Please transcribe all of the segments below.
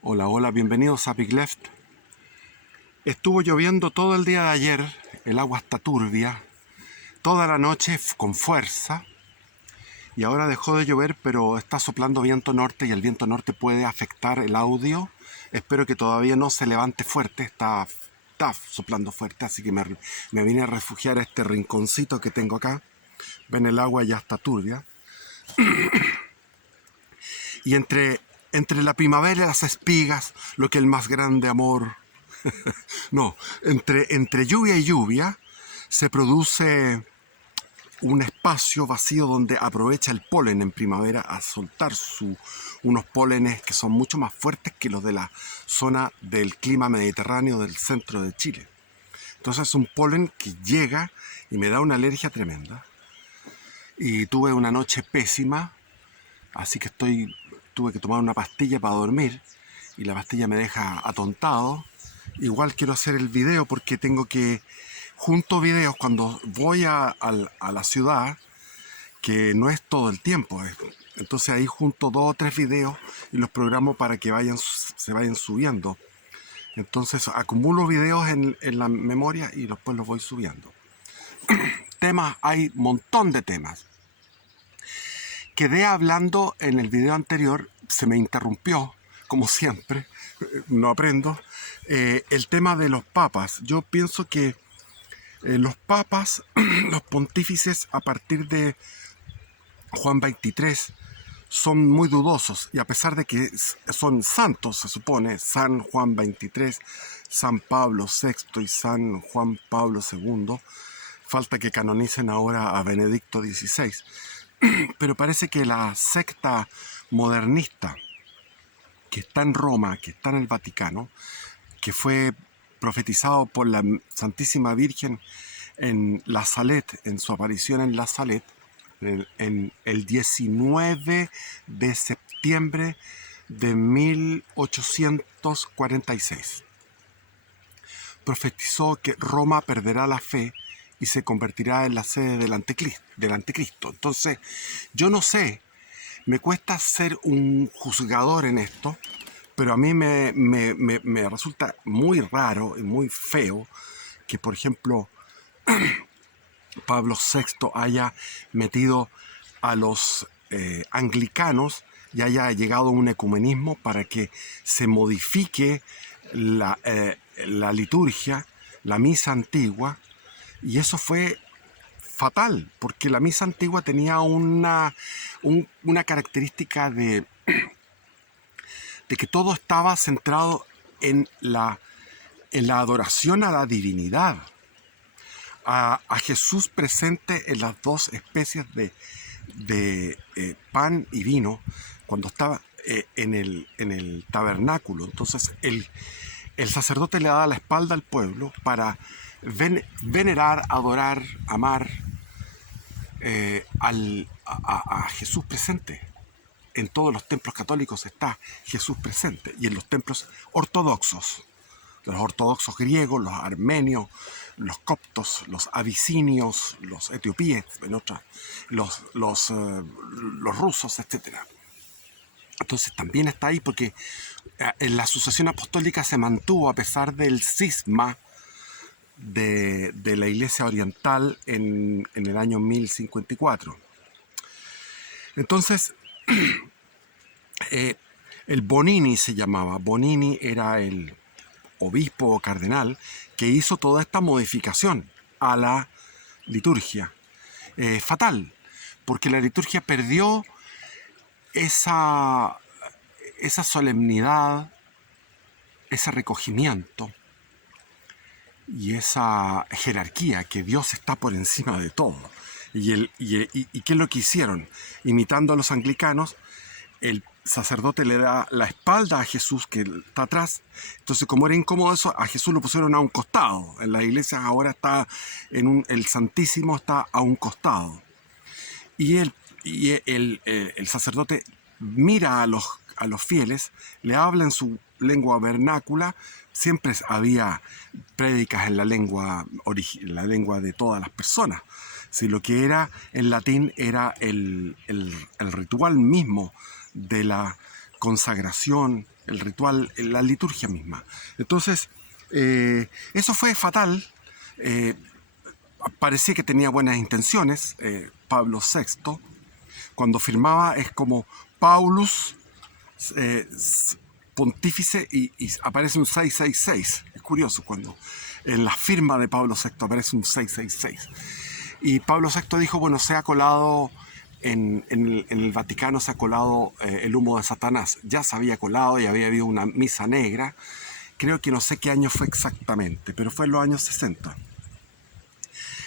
Hola, hola, bienvenidos a Big Left. Estuvo lloviendo todo el día de ayer, el agua está turbia, toda la noche con fuerza, y ahora dejó de llover, pero está soplando viento norte y el viento norte puede afectar el audio. Espero que todavía no se levante fuerte, está soplando fuerte, así que me vine a refugiar a este rinconcito que tengo acá. Ven, el agua ya está turbia. Y entre la primavera y las espigas, lo que el más grande amor. No, entre lluvia y lluvia se produce un espacio vacío donde aprovecha el polen en primavera a soltar unos pólenes que son mucho más fuertes que los de la zona del clima mediterráneo del centro de Chile. Entonces es un polen que llega y me da una alergia tremenda. Y tuve una noche pésima, así que tuve que tomar una pastilla para dormir y la pastilla me deja atontado. Igual quiero hacer el video porque tengo que junto videos cuando voy a la ciudad, que no es todo el tiempo. Entonces ahí junto 2 o 3 videos y los programo para que se vayan subiendo. Entonces acumulo videos en la memoria y después los voy subiendo. Temas, hay un montón de temas. Quedé hablando en el video anterior, se me interrumpió, como siempre, no aprendo, el tema de los papas. Yo pienso que los papas, los pontífices a partir de Juan 23 son muy dudosos, y a pesar de que son santos, se supone, San Juan 23, San Pablo VI y San Juan Pablo II, falta que canonicen ahora a Benedicto XVI, pero parece que la secta modernista que está en Roma, que está en el Vaticano, que fue profetizado por la Santísima Virgen en La Salette, en su aparición en La Salette, en el 19 de septiembre de 1846. Profetizó que Roma perderá la fe y se convertirá en la sede del anticristo. Entonces, yo no sé, me cuesta ser un juzgador en esto, pero a mí me resulta muy raro y muy feo que, por ejemplo, Pablo VI haya metido a los anglicanos y haya llegado a un ecumenismo para que se modifique la liturgia, la misa antigua, y eso fue fatal, porque la misa antigua tenía una característica de que todo estaba centrado en la adoración a la divinidad, a Jesús presente en las dos especies de pan y vino cuando estaba en el tabernáculo. Entonces el sacerdote le da la espalda al pueblo para venerar, adorar, amar a Jesús presente. En todos los templos católicos está Jesús presente, y en los templos ortodoxos, los ortodoxos griegos, los armenios, los coptos, los abisinios, los etiopíes, los rusos, etc. Entonces también está ahí porque en la sucesión apostólica se mantuvo a pesar del cisma de la Iglesia Oriental en el año 1054. Entonces, el Bonini se llamaba. Bonini era el obispo o cardenal que hizo toda esta modificación a la liturgia. Fatal, porque la liturgia perdió esa solemnidad, ese recogimiento y esa jerarquía, que Dios está por encima de todo. ¿Y qué es lo que hicieron? Imitando a los anglicanos, el sacerdote le da la espalda a Jesús, que está atrás. Entonces, como era incómodo eso, a Jesús lo pusieron a un costado. En la iglesia ahora está el Santísimo está a un costado. Y el sacerdote mira a los fieles, le habla en su lengua vernácula. Siempre había prédicas en la lengua de todas las personas. Si lo que era en latín era el ritual mismo de la consagración el ritual, la liturgia misma. Entonces, eso fue fatal. Parecía que tenía buenas intenciones, Pablo VI. Cuando firmaba es como Paulus pontífice y aparece un 666. Es curioso cuando en la firma de Pablo VI aparece un 666. Y Pablo VI dijo, bueno, se ha colado en el Vaticano, se ha colado el humo de Satanás. Ya se había colado y había habido una misa negra. Creo que no sé qué año fue exactamente, pero fue en los años 60.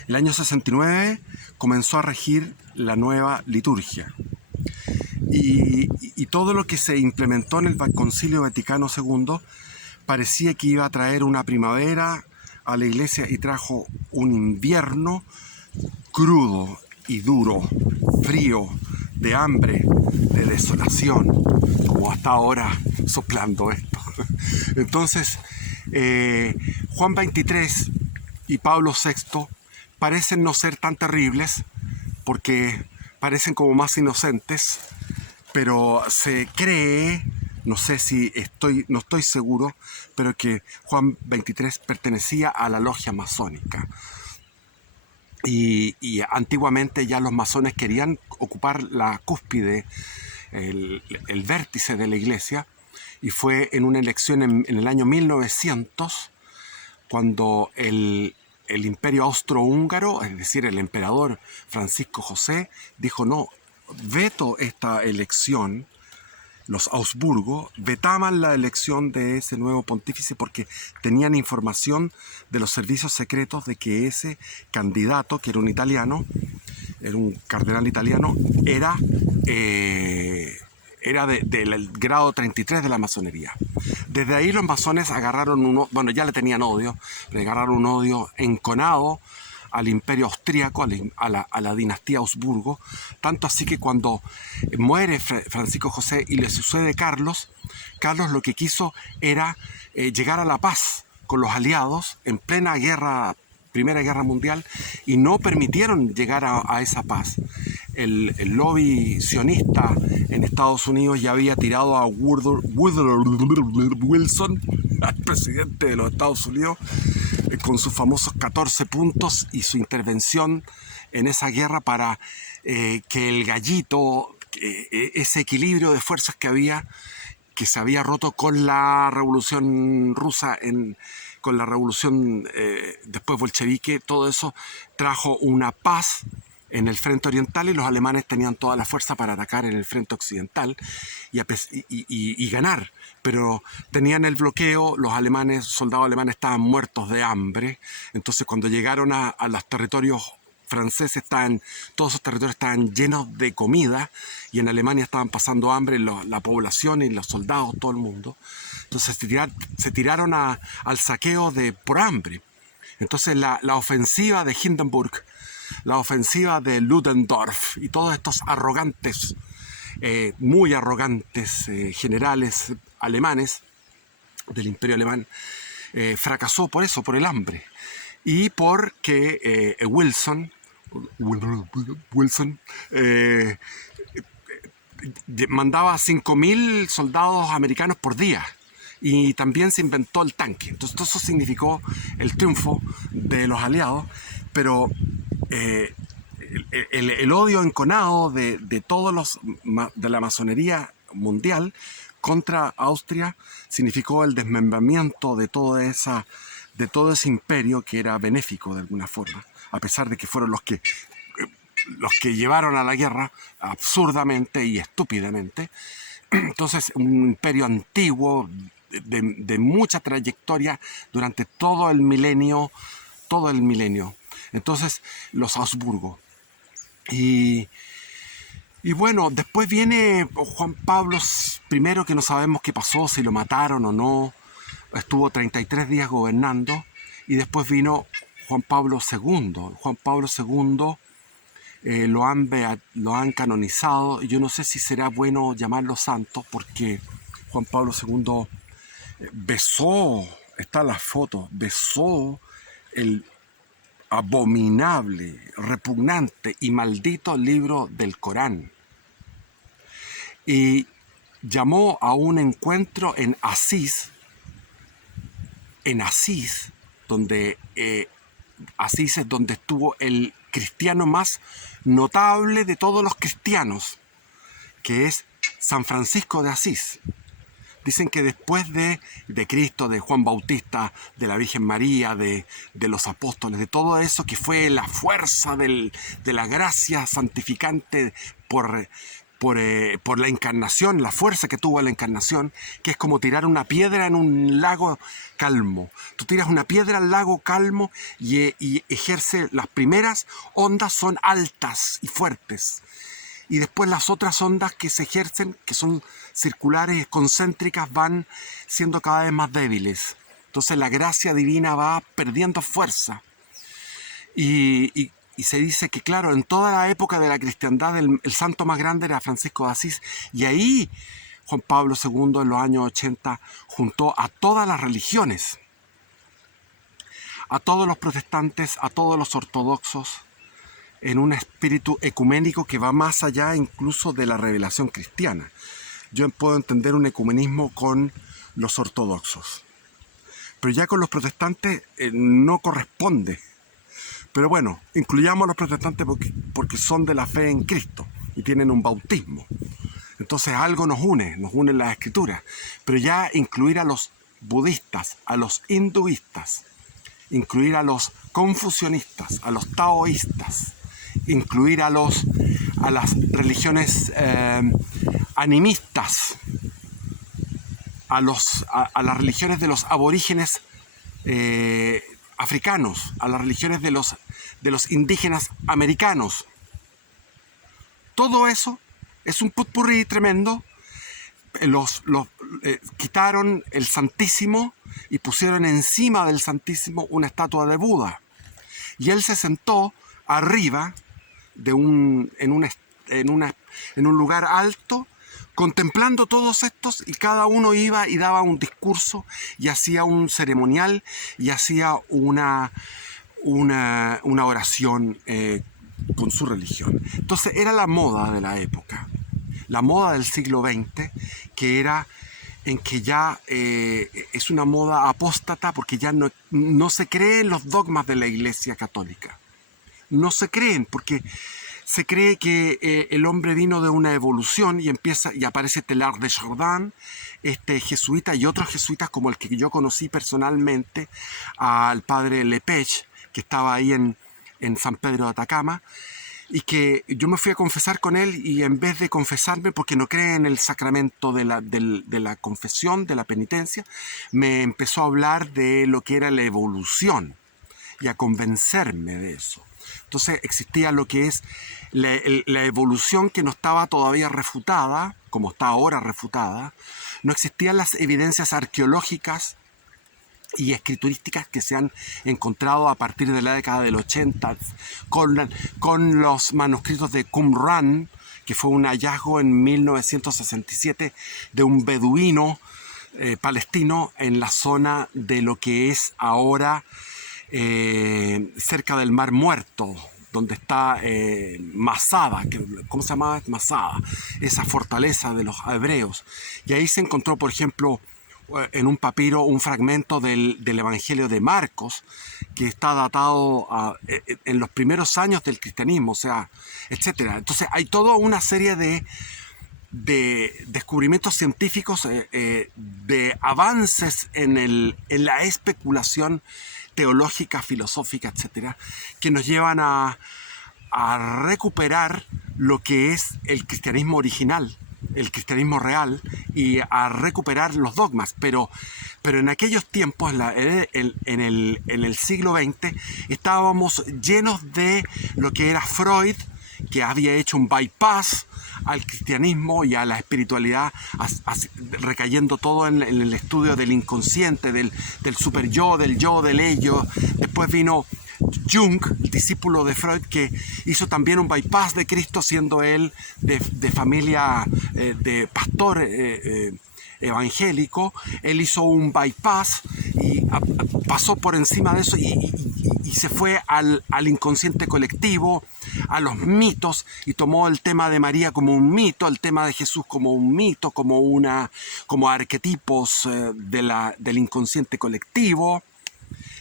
El año 69 comenzó a regir la nueva liturgia. Y todo lo que se implementó en el Concilio Vaticano II parecía que iba a traer una primavera a la iglesia y trajo un invierno crudo y duro, frío, de hambre, de desolación, como hasta ahora soplando esto. Entonces, Juan XXIII y Pablo VI parecen no ser tan terribles porque parecen como más inocentes, pero se cree, no sé si no estoy seguro, pero que Juan XXIII pertenecía a la logia masónica. Y antiguamente ya los masones querían ocupar la cúspide, el vértice de la iglesia, y fue en una elección en el año 1900 cuando el imperio austrohúngaro, es decir, el emperador Francisco José, dijo no, veto esta elección. Los Habsburgo vetaban la elección de ese nuevo pontífice porque tenían información de los servicios secretos de que ese candidato, que era un italiano, era un cardenal italiano, era del grado 33 de la masonería. Desde ahí los masones agarraron bueno, ya le tenían odio, le agarraron un odio enconado al imperio austríaco, a la dinastía Habsburgo, tanto así que cuando muere Francisco José y le sucede Carlos lo que quiso era llegar a la paz con los aliados en plena Primera Guerra Mundial, y no permitieron llegar a esa paz. El lobby sionista en Estados Unidos ya había tirado a Woodrow Wilson, al presidente de los Estados Unidos, con sus famosos 14 puntos y su intervención en esa guerra para que el gallito, ese equilibrio de fuerzas que se había roto con la revolución rusa, con la revolución después bolchevique, todo eso trajo una paz en el frente oriental, y los alemanes tenían toda la fuerza para atacar en el frente occidental y ganar. Pero tenían el bloqueo, los soldados alemanes estaban muertos de hambre. Entonces cuando llegaron a los territorios franceses, todos esos territorios estaban llenos de comida, y en Alemania estaban pasando hambre la población y los soldados, todo el mundo. Entonces se tiraron al saqueo por hambre. Entonces la ofensiva de Hindenburg, la ofensiva de Ludendorff y todos estos arrogantes, muy arrogantes generales alemanes del imperio alemán, fracasó por eso, por el hambre, y porque Wilson mandaba 5.000 soldados americanos por día, y también se inventó el tanque. Entonces todo eso significó el triunfo de los aliados, pero el odio enconado de todos de la masonería mundial contra Austria significó el desmembramiento de todo ese imperio que era benéfico de alguna forma, a pesar de que fueron los que llevaron a la guerra absurdamente y estúpidamente. Entonces, un imperio antiguo de mucha trayectoria durante todo el milenio. Entonces, los Habsburgo. Y bueno, después viene Juan Pablo I, que no sabemos qué pasó, si lo mataron o no. Estuvo 33 días gobernando, y después vino Juan Pablo II. Juan Pablo II lo han canonizado. Yo no sé si será bueno llamarlo santo, porque Juan Pablo II besó, está la foto, besó el abominable, repugnante y maldito libro del Corán. Y llamó a un encuentro en Asís, donde Asís es donde estuvo el cristiano más notable de todos los cristianos, que es San Francisco de Asís. Dicen que después de Cristo, de Juan Bautista, de la Virgen María, de los apóstoles, de todo eso que fue la fuerza de la gracia santificante por la encarnación, la fuerza que tuvo la encarnación, que es como tirar una piedra en un lago calmo. Tú tiras una piedra al lago calmo y ejerce, las primeras ondas son altas y fuertes. Y después las otras ondas que se ejercen, que son circulares, concéntricas, van siendo cada vez más débiles. Entonces la gracia divina va perdiendo fuerza. Y se dice que, claro, en toda la época de la cristiandad, el santo más grande era Francisco de Asís. Y ahí Juan Pablo II, en los años 80, juntó a todas las religiones, a todos los protestantes, a todos los ortodoxos, en un espíritu ecuménico que va más allá incluso de la revelación cristiana. Yo puedo entender un ecumenismo con los ortodoxos, pero ya con los protestantes no corresponde. Pero bueno, incluyamos a los protestantes porque son de la fe en Cristo y tienen un bautismo. Entonces algo nos une las escrituras. Pero ya incluir a los budistas, a los hinduistas, incluir a los confucionistas, a los taoístas, incluir a las religiones animistas, a las religiones de los aborígenes africanos, a las religiones de los indígenas americanos. Todo eso es un potpourri tremendo. Quitaron el Santísimo y pusieron encima del Santísimo una estatua de Buda. Y él se sentó arriba en un lugar alto, contemplando todos estos, y cada uno iba y daba un discurso y hacía un ceremonial y hacía una oración con su religión. Entonces era la moda de la época, la moda del siglo XX, que era en que ya es una moda apóstata, porque ya no se creen los dogmas de la Iglesia Católica. No se creen, porque se cree que el hombre vino de una evolución y aparece Teilhard de Chardin, jesuita, y otros jesuitas como el que yo conocí personalmente, al padre Lepech, que estaba ahí en San Pedro de Atacama, y que yo me fui a confesar con él, y en vez de confesarme, porque no cree en el sacramento de la confesión, de la penitencia, me empezó a hablar de lo que era la evolución y a convencerme de eso. Entonces existía lo que es la evolución, que no estaba todavía refutada, como está ahora refutada. No existían las evidencias arqueológicas y escriturísticas que se han encontrado a partir de la década del 80 con los manuscritos de Qumran, que fue un hallazgo en 1967 de un beduino palestino en la zona de lo que es ahora cerca del Mar Muerto, donde está Masada, ¿cómo se llamaba? Masada, esa fortaleza de los hebreos. Y ahí se encontró, por ejemplo, en un papiro, un fragmento del Evangelio de Marcos, que está datado en los primeros años del cristianismo, o sea, etcétera. Entonces hay toda una serie de descubrimientos científicos, de avances en la especulación teológica, filosófica, etcétera, que nos llevan a recuperar lo que es el cristianismo original, el cristianismo real, y a recuperar los dogmas. Pero en aquellos tiempos, en el siglo XX, estábamos llenos de lo que era Freud, que había hecho un bypass al cristianismo y a la espiritualidad, recayendo todo en el estudio del inconsciente, del super yo, del ello. Después vino Jung, el discípulo de Freud, que hizo también un bypass de Cristo, siendo él de familia de pastor evangélico. Él hizo un bypass y pasó por encima de eso y se fue al inconsciente colectivo, a los mitos y tomó el tema de María como un mito, el tema de Jesús como un mito, como arquetipos del inconsciente colectivo.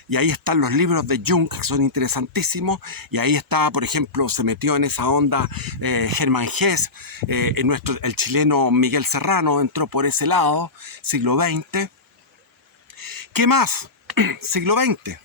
Y ahí están los libros de Jung, que son interesantísimos. Y ahí está, por ejemplo, se metió en esa onda Germán Hess, el chileno Miguel Serrano entró por ese lado, siglo XX. ¿Qué más? Siglo XX.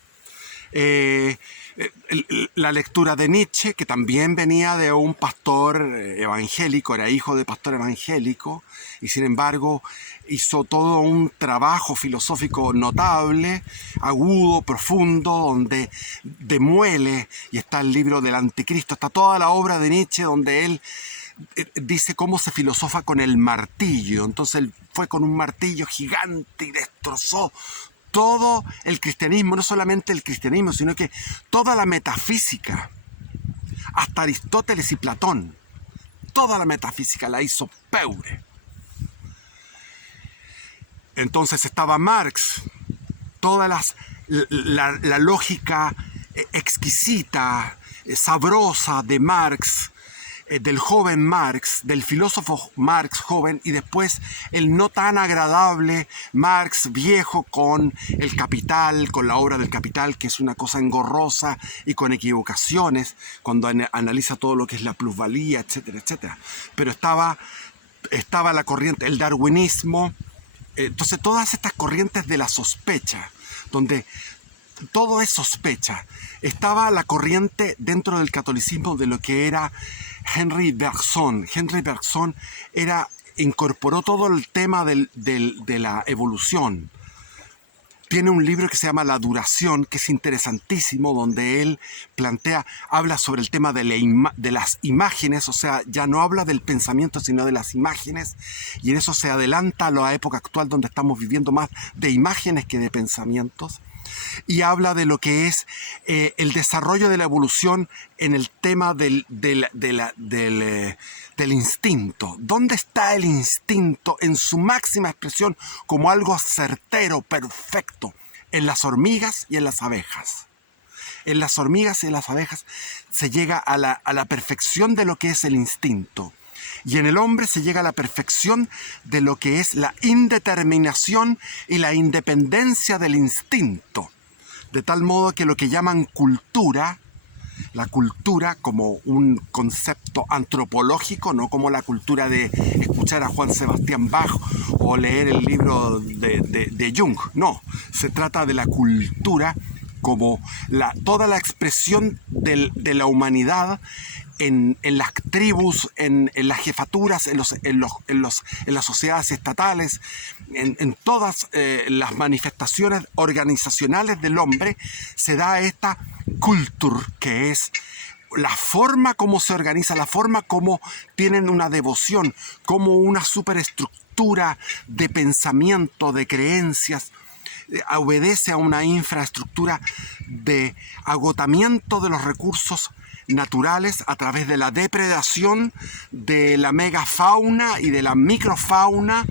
La lectura de Nietzsche, que también venía de un pastor evangélico, era hijo de pastor evangélico, y sin embargo hizo todo un trabajo filosófico notable, agudo, profundo, donde demuele, y está el libro del Anticristo, está toda la obra de Nietzsche donde él dice cómo se filosofa con el martillo. Entonces él fue con un martillo gigante y destrozó todo el cristianismo, no solamente el cristianismo, sino que toda la metafísica, hasta Aristóteles y Platón, toda la metafísica la hizo peure. Entonces estaba Marx, toda la lógica exquisita, sabrosa de Marx, del joven Marx, del filósofo Marx joven, y después el no tan agradable Marx viejo con el Capital, con la obra del Capital, que es una cosa engorrosa y con equivocaciones cuando analiza todo lo que es la plusvalía, etcétera, etcétera. Pero estaba la corriente, el darwinismo. Entonces todas estas corrientes de la sospecha, donde todo es sospecha. Estaba la corriente dentro del catolicismo de lo que era Henri Bergson. Henri Bergson incorporó todo el tema de la evolución. Tiene un libro que se llama La Duración, que es interesantísimo, donde él habla sobre el tema de las imágenes, o sea, ya no habla del pensamiento, sino de las imágenes, y en eso se adelanta a la época actual donde estamos viviendo más de imágenes que de pensamientos. Y habla de lo que es el desarrollo de la evolución en el tema del instinto. ¿Dónde está el instinto en su máxima expresión como algo certero, perfecto? En las hormigas y en las abejas. En las hormigas y en las abejas se llega a la perfección de lo que es el instinto. Y en el hombre se llega a la perfección de lo que es la indeterminación y la independencia del instinto. De tal modo que lo que llaman cultura, la cultura como un concepto antropológico, no como la cultura de escuchar a Juan Sebastián Bach o leer el libro de Jung. No, se trata de la cultura como toda la expresión de la humanidad en las tribus, en las jefaturas, en las sociedades estatales, en todas las manifestaciones organizacionales del hombre, se da esta cultura, que es la forma como se organiza, la forma como tienen una devoción, como una superestructura de pensamiento, de creencias, obedece a una infraestructura de agotamiento de los recursos naturales a través de la depredación de la megafauna y de la microfauna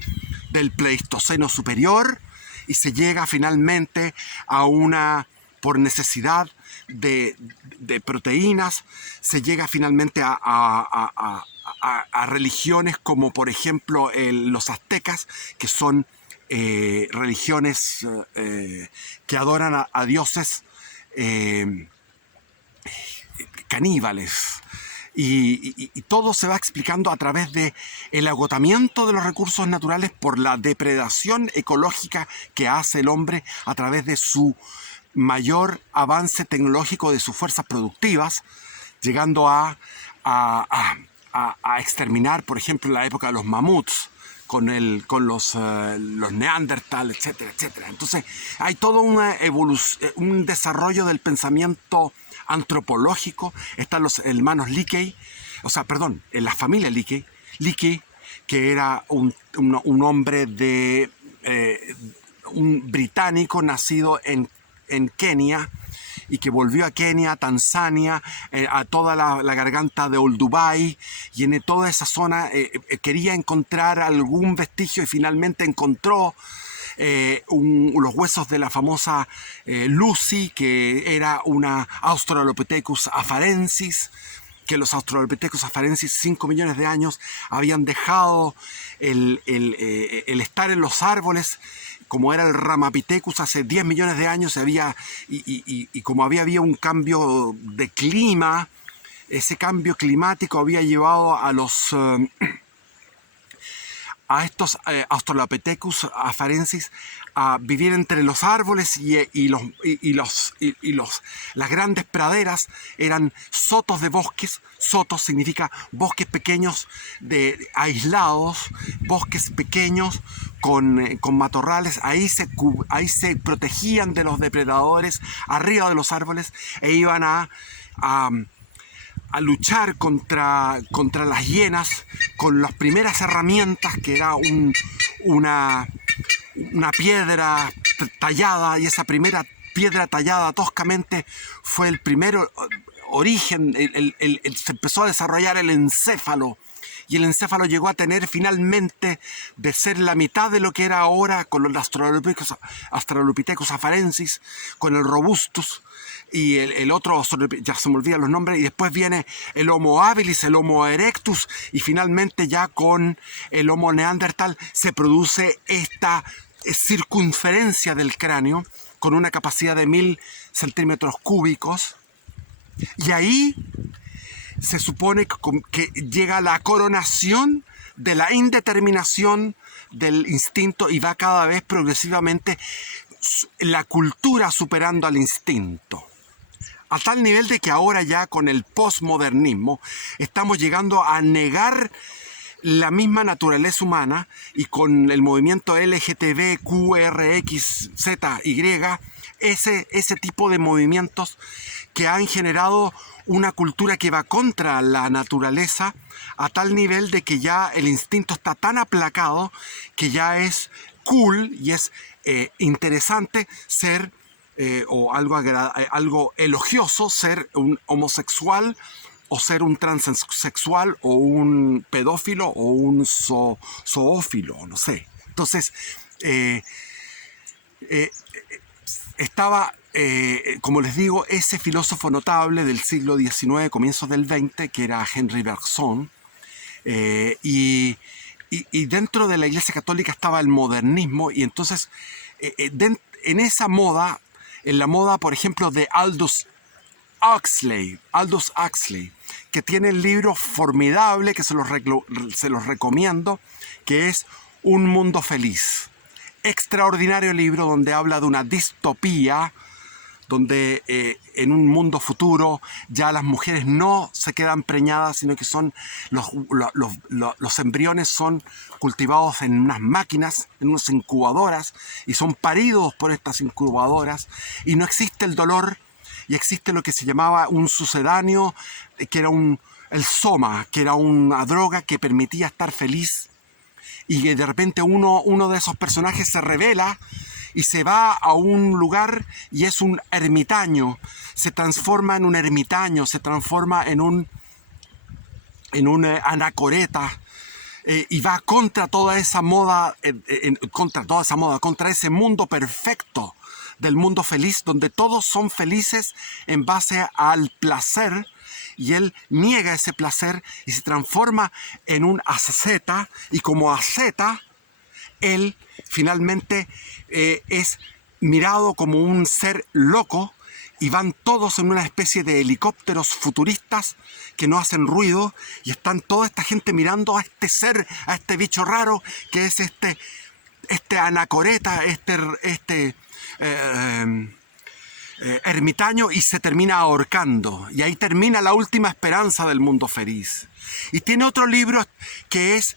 del Pleistoceno superior, y se llega finalmente por necesidad de proteínas, se llega finalmente a religiones como por ejemplo los aztecas, que son religiones que adoran a dioses caníbales. Y todo se va explicando a través del agotamiento de los recursos naturales por la depredación ecológica que hace el hombre a través de su mayor avance tecnológico, de sus fuerzas productivas, llegando a exterminar, por ejemplo, en la época de los mamuts, con los Neandertal, etcétera, etcétera. Entonces hay todo un desarrollo del pensamiento antropológico. Están los hermanos Leakey, en la familia Leakey, que era un hombre un británico nacido en Kenia, y que volvió a Kenia, Tanzania, a toda la garganta de Olduvai, y en toda esa zona quería encontrar algún vestigio, y finalmente encontró los huesos de la famosa Lucy, que era una Australopithecus afarensis, que los Australopithecus afarensis 5 millones de años habían dejado el estar en los árboles, como era el Ramapithecus hace 10 millones de años, y como había un cambio de clima, ese cambio climático había llevado a estos Australopithecus afarensis a vivir entre los árboles las grandes praderas. Eran sotos de bosques. Sotos significa bosques pequeños aislados, bosques pequeños con matorrales. Ahí se protegían de los depredadores arriba de los árboles e iban a luchar contra las hienas con las primeras herramientas, que era una piedra tallada, y esa primera piedra tallada toscamente fue el primer origen. Se empezó a desarrollar el encéfalo, y el encéfalo llegó a tener finalmente de ser la mitad de lo que era ahora con los Australopithecus afarensis, con el Robustus, y el otro, ya se me olvidan los nombres, y después viene el Homo habilis, el Homo erectus, y finalmente ya con el Homo neandertal se produce esta circunferencia del cráneo con una capacidad de 1000 centímetros cúbicos, y ahí se supone que llega la coronación de la indeterminación del instinto, y va cada vez progresivamente la cultura superando al instinto. A tal nivel de que ahora ya con el postmodernismo estamos llegando a negar la misma naturaleza humana, y con el movimiento LGTBQRXZY, ese tipo de movimientos que han generado una cultura que va contra la naturaleza, a tal nivel de que ya el instinto está tan aplacado que ya es cool y es interesante ser o algo elogioso ser un homosexual, o ser un transexual, o un pedófilo, o un zoófilo, no sé. Entonces, estaba, como les digo, ese filósofo notable del siglo XIX, comienzos del XX, que era Henri Bergson, y dentro de la Iglesia Católica estaba el modernismo, y entonces en esa moda, en la moda, por ejemplo, de Aldous Huxley, que tiene el libro formidable, que se los recomiendo, que es Un Mundo Feliz. Extraordinario libro donde habla de una distopía, donde en un mundo futuro ya las mujeres no se quedan preñadas, sino que son los embriones son cultivados en unas máquinas, en unas incubadoras, y son paridos por estas incubadoras, y no existe el dolor, y existe lo que se llamaba un sucedáneo, que era el soma, que era una droga que permitía estar feliz, y que de repente uno de esos personajes se revela y se va a un lugar y es un ermitaño, se transforma en un ermitaño, se transforma en un anacoreta, y va contra toda esa moda, contra ese mundo perfecto del mundo feliz, donde todos son felices en base al placer, y él niega ese placer y se transforma en un asceta, y como asceta él finalmente es mirado como un ser loco, y van todos en una especie de helicópteros futuristas que no hacen ruido, y están toda esta gente mirando a este ser, a este bicho raro que es este anacoreta, ermitaño, y se termina ahorcando, y ahí termina la última esperanza del mundo feliz. Y tiene otro libro que es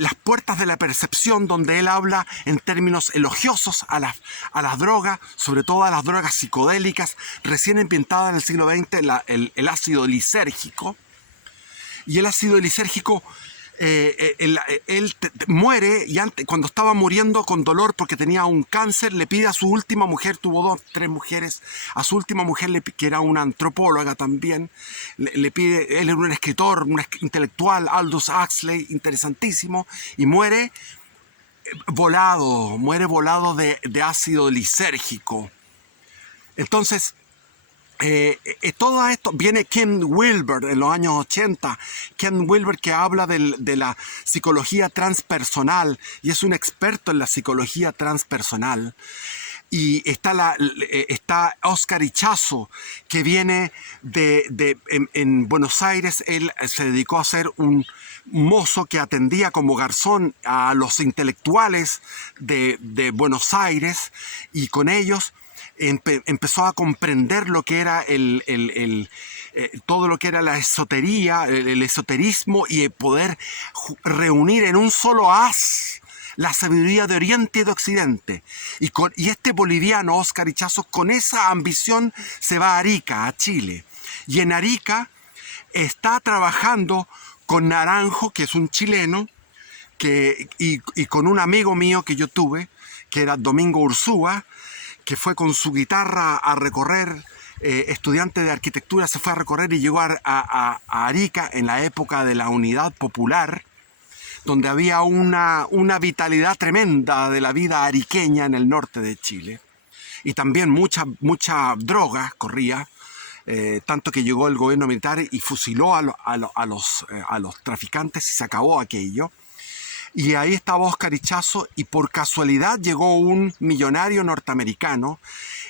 Las puertas de la percepción, donde él habla en términos elogiosos a las drogas, sobre todo a las drogas psicodélicas, recién inventadas en el siglo XX, el ácido lisérgico. Y el ácido lisérgico, él muere, y cuando estaba muriendo con dolor porque tenía un cáncer, le pide a su última mujer, tuvo 3 mujeres, a su última mujer, que era una antropóloga también, le pide, él era un escritor, un intelectual, Aldous Huxley, interesantísimo, y muere volado de ácido lisérgico. Entonces, todo esto viene Ken Wilber en los años 80. Ken Wilber, que habla de la psicología transpersonal y es un experto en la psicología transpersonal. Y está Oscar Ichazo, que viene en Buenos Aires. Él se dedicó a ser un mozo que atendía como garzón a los intelectuales de Buenos Aires, y con ellos empezó a comprender lo que era todo lo que era la esotería, el esoterismo, y el poder reunir en un solo haz la sabiduría de Oriente y de Occidente. Y este boliviano, Oscar Ichazo, con esa ambición se va a Arica, a Chile. Y en Arica está trabajando con Naranjo, que es un chileno, y con un amigo mío que yo tuve, que era Domingo Ursúa, que fue con su guitarra a recorrer, estudiante de arquitectura, se fue a recorrer y llegó a Arica en la época de la Unidad Popular, donde había una vitalidad tremenda de la vida ariqueña en el norte de Chile. Y también mucha droga corría, tanto que llegó el gobierno militar y fusiló a los traficantes y se acabó aquello. Y ahí estaba Oscar Ichazo, y por casualidad llegó un millonario norteamericano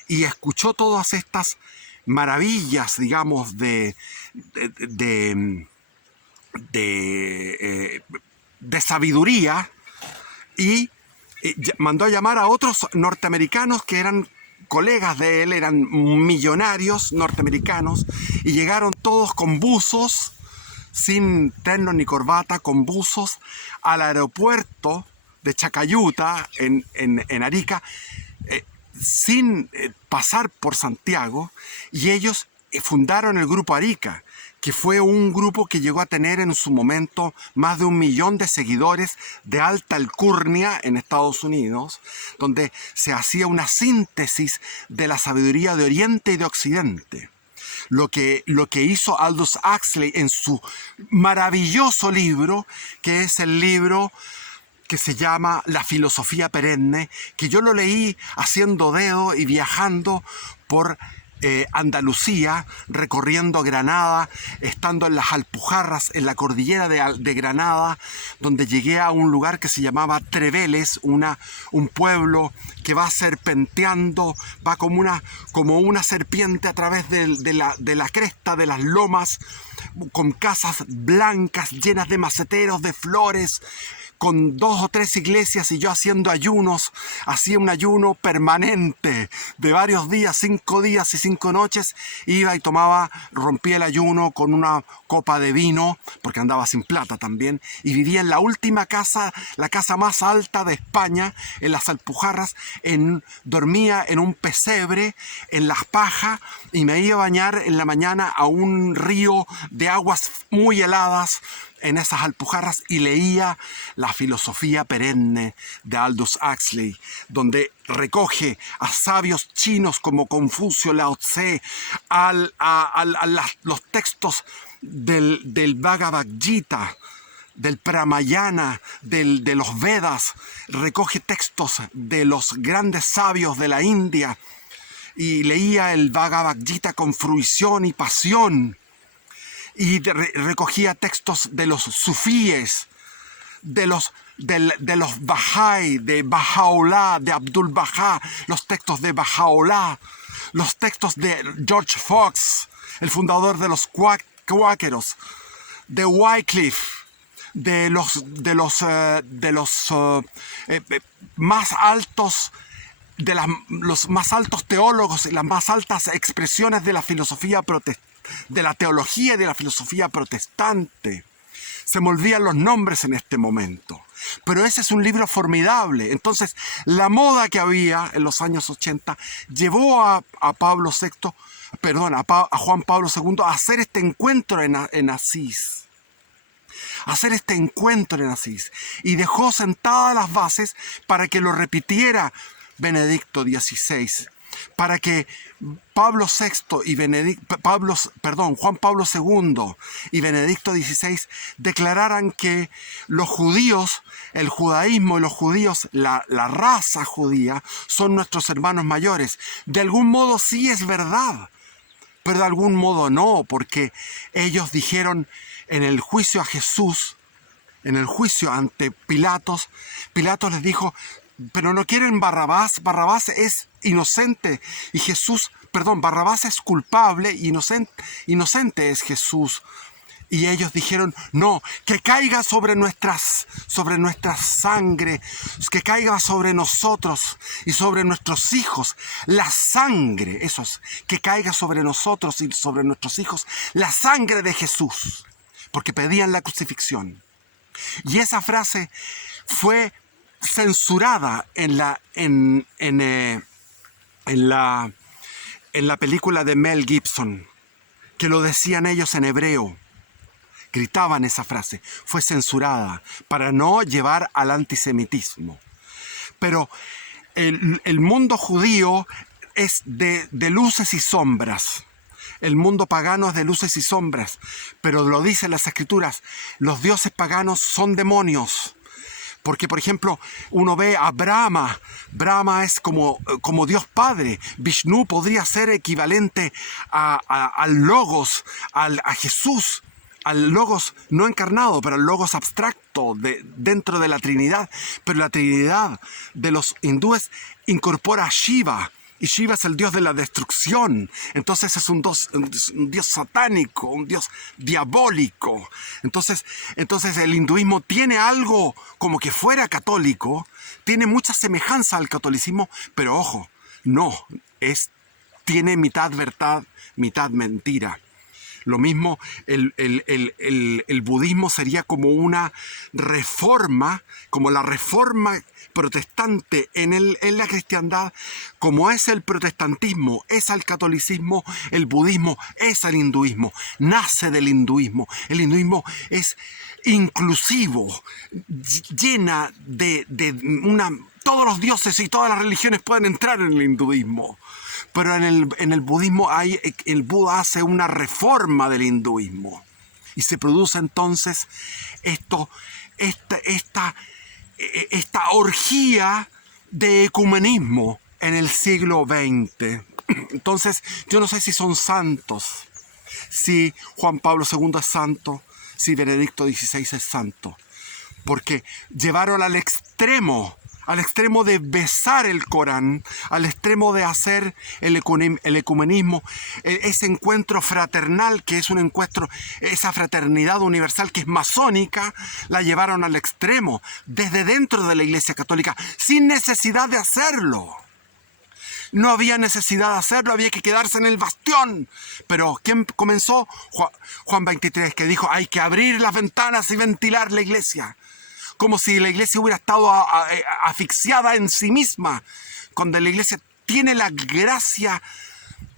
y escuchó todas estas maravillas, digamos, de sabiduría, y mandó a llamar a otros norteamericanos que eran colegas de él, eran millonarios norteamericanos, y llegaron todos con buzos, sin terno ni corbata, con buzos, al aeropuerto de Chacayuta, en Arica, sin pasar por Santiago, y ellos fundaron el Grupo Arica, que fue un grupo que llegó a tener en su momento más de 1 millón de seguidores de alta alcurnia en Estados Unidos, donde se hacía una síntesis de la sabiduría de Oriente y de Occidente. Lo que hizo Aldous Huxley en su maravilloso libro, que es el libro que se llama La filosofía perenne, que yo lo leí haciendo dedo y viajando por Andalucía, recorriendo Granada, estando en las Alpujarras, en la cordillera de Granada, donde llegué a un lugar que se llamaba Treveles, un pueblo que va serpenteando, va como una serpiente a través de la cresta de las lomas, con casas blancas llenas de maceteros, de flores, con 2 o 3 iglesias, y yo haciendo ayunos. Hacía un ayuno permanente de varios días, 5 días y 5 noches. Iba y rompía el ayuno con una copa de vino, porque andaba sin plata también, y vivía en la última casa, la casa más alta de España, en las Alpujarras. Dormía en un pesebre, en las pajas, y me iba a bañar en la mañana a un río de aguas muy heladas en esas Alpujarras, y leía La filosofía perenne de Aldous Huxley, donde recoge a sabios chinos como Confucio, Lao Tse, los textos del Bhagavad Gita, del Pramayana, de los Vedas. Recoge textos de los grandes sabios de la India, y leía el Bhagavad Gita con fruición y pasión. Y recogía textos de los sufíes, de los Bahá'í, de Baha'u'lláh, de Abdul Bahá, los textos de Baha'u'lláh, los textos de George Fox, el fundador de los cuáqueros, de Wycliffe, de los más altos, los más altos teólogos y las más altas expresiones de la filosofía de la teología y de la filosofía protestante. Se me olvidan los nombres en este momento, pero ese es un libro formidable. Entonces, la moda que había en los años 80 llevó a Juan Pablo II a hacer este encuentro en Asís. Y dejó sentadas las bases para que lo repitiera Benedicto XVI, para que Juan Pablo II y Benedicto XVI declararan que los judíos, el judaísmo y los judíos, la raza judía, son nuestros hermanos mayores. De algún modo sí es verdad, pero de algún modo no, porque ellos dijeron en el juicio a Jesús, en el juicio ante Pilatos, Pilatos les dijo, pero no quieren Barrabás, Barrabás es inocente y Jesús, perdón, Barrabás es culpable y inocente es Jesús. Y ellos dijeron, no, que caiga sobre nuestra sangre, que caiga sobre nosotros y sobre nuestros hijos la sangre, eso es, que caiga sobre nosotros y sobre nuestros hijos la sangre de Jesús, porque pedían la crucifixión. Y esa frase fue censurada en la película de Mel Gibson, que lo decían ellos en hebreo. Gritaban esa frase, fue censurada para no llevar al antisemitismo. Pero el mundo judío es de luces y sombras. El mundo pagano es de luces y sombras. Pero lo dicen las escrituras, los dioses paganos son demonios. Porque, por ejemplo, uno ve a Brahma. Brahma es como Dios Padre. Vishnu podría ser equivalente al Logos, a Jesús. Al Logos no encarnado, pero al Logos abstracto dentro de la Trinidad. Pero la Trinidad de los hindúes incorpora a Shiva. Y Shiva es el dios de la destrucción. Entonces es un dios satánico, un dios diabólico. Entonces el hinduismo tiene algo como que fuera católico. Tiene mucha semejanza al catolicismo, pero ojo, no, tiene mitad verdad, mitad mentira. Lo mismo, el budismo sería como una reforma, como la reforma protestante en la cristiandad, como es el protestantismo, es al catolicismo, el budismo es al hinduismo, nace del hinduismo. El hinduismo es inclusivo, llena todos los dioses y todas las religiones pueden entrar en el hinduismo. Pero en el budismo el Buda hace una reforma del hinduismo. Y se produce entonces esta orgía de ecumenismo en el siglo XX. Entonces, yo no sé si son santos, si Juan Pablo II es santo, si Benedicto XVI es santo. Porque llevaron al extremo de besar el Corán, al extremo de hacer el ecumenismo, ese encuentro fraternal que es un encuentro, esa fraternidad universal que es masónica, la llevaron al extremo, desde dentro de la Iglesia Católica, sin necesidad de hacerlo. No había necesidad de hacerlo, había que quedarse en el bastión. Pero ¿quién comenzó? Juan 23, que dijo, hay que abrir las ventanas y ventilar la iglesia. Como si la iglesia hubiera estado asfixiada en sí misma. Cuando la iglesia tiene la gracia,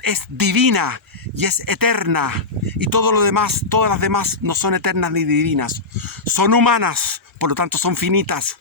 es divina y es eterna. Y todo lo demás, todas las demás no son eternas ni divinas. Son humanas, por lo tanto son finitas.